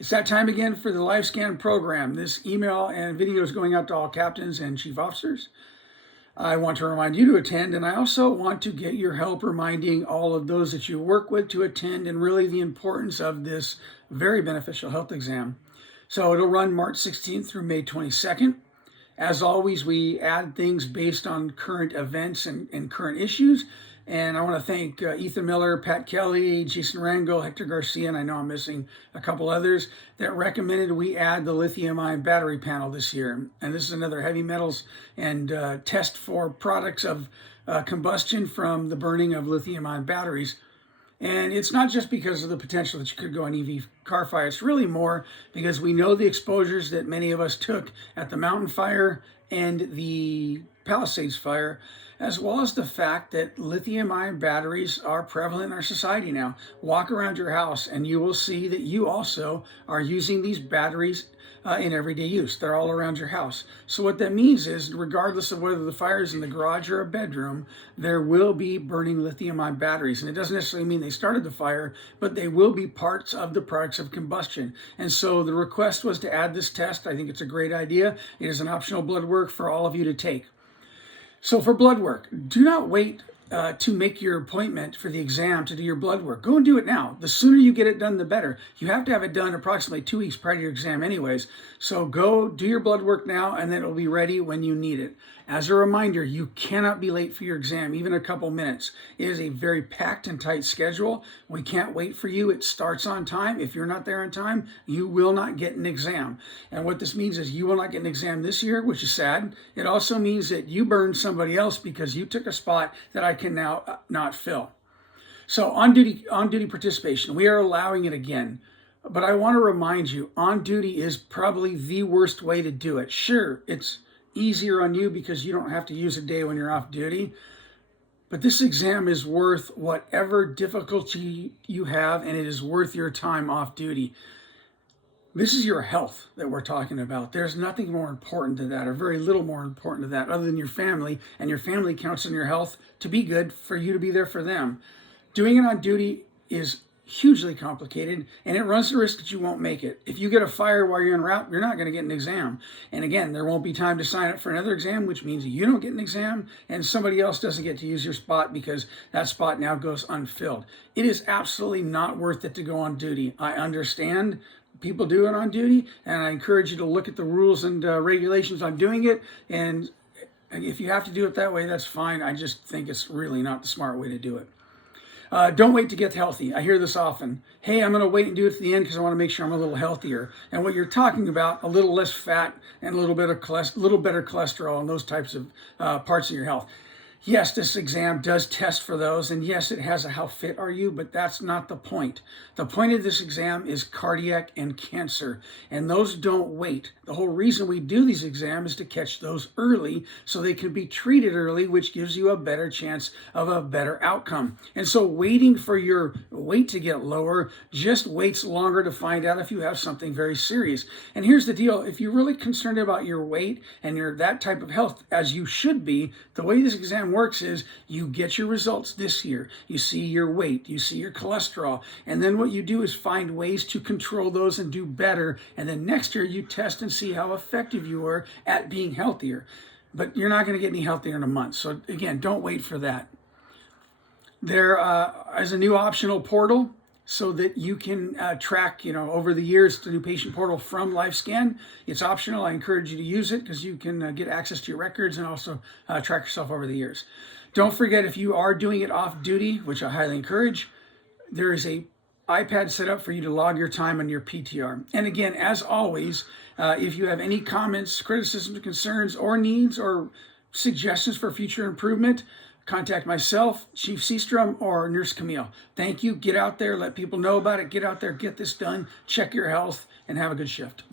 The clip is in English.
It's that time again for the LifeScan program. This email and video is going out to all captains and chief officers. I want to remind you to attend, and I also want to get your help reminding all of those that you work with to attend, and really the importance of this very beneficial health exam. So it'll run March 16th through May 22nd. As always, we add things based on current events and current issues. And I want to thank Ethan Miller, Pat Kelly, Jason Rangel, Hector Garcia, and I know I'm missing a couple others that recommended we add the lithium-ion battery panel this year. And this is another heavy metals and test for products of combustion from the burning of lithium-ion batteries. And it's not just because of the potential that you could go on EV car fire. It's really more because we know the exposures that many of us took at the Mountain Fire and the Palisades Fire, as well as the fact that lithium-ion batteries are prevalent in our society now. Walk around your house and you will see that you also are using these batteries in everyday use. They're all around your house. So what that means is, regardless of whether the fire is in the garage or a bedroom, there will be burning lithium-ion batteries. And it doesn't necessarily mean they started the fire, but they will be parts of the products of combustion. And so the request was to add this test. I think it's a great idea. It is an optional blood work for all of you to take. So for blood work, do not wait to make your appointment for the exam to do your blood work. Go and do it now. The sooner you get it done, the better. You have to have it done approximately 2 weeks prior to your exam anyways. So go do your blood work now, and then it'll be ready when you need it. As a reminder, you cannot be late for your exam, even a couple minutes. It is a very packed and tight schedule. We can't wait for you. It starts on time. If you're not there on time, you will not get an exam. And what this means is you will not get an exam this year, which is sad. It also means that you burned somebody else because you took a spot that I can now not fill. So on duty participation, we are allowing it again. But I want to remind you, on duty is probably the worst way to do it. Sure, it's easier on you because you don't have to use a day when you're off duty. But this exam is worth whatever difficulty you have, and it is worth your time off duty. This is your health that we're talking about. There's nothing more important to that, or very little more important to that, other than your family, and your family counts on your health to be good for you to be there for them. Doing it on duty is hugely complicated, and it runs the risk that you won't make it. If you get a fire while you're en route, you're not going to get an exam. And again, there won't be time to sign up for another exam, which means you don't get an exam, and somebody else doesn't get to use your spot because that spot now goes unfilled. It is absolutely not worth it to go on duty. I understand people do it on duty, and I encourage you to look at the rules and regulations on doing it. And if you have to do it that way, that's fine. I just think it's really not the smart way to do it. Don't wait to get healthy. I hear this often. Hey, I'm going to wait and do it to the end because I want to make sure I'm a little healthier. And what you're talking about, a little less fat and a little better cholesterol and those types of parts of your health. Yes, this exam does test for those, and yes, it has a how fit are you, but that's not the point. The point of this exam is cardiac and cancer, and those don't wait. The whole reason we do these exams is to catch those early so they can be treated early, which gives you a better chance of a better outcome. And so waiting for your weight to get lower just waits longer to find out if you have something very serious. And here's the deal. If you're really concerned about your weight and you're that type of health, as you should be, the way this exam works is you get your results this year. You see your weight, you see your cholesterol, and then what you do is find ways to control those and do better. And then next year you test and see how effective you are at being healthier. But you're not going to get any healthier in a month. So again, don't wait for that. There is a new optional portal so that you can track, over the years, the new patient portal from LifeScan. It's optional. I encourage you to use it because you can get access to your records and also track yourself over the years. Don't forget, if you are doing it off duty, which I highly encourage, there is a iPad set up for you to log your time on your PTR. And again, as always, if you have any comments, criticisms, concerns, or needs or suggestions for future improvement, contact myself, Chief Seastrom, or Nurse Camille. Thank you. Get out there. Let people know about it. Get out there. Get this done. Check your health and have a good shift.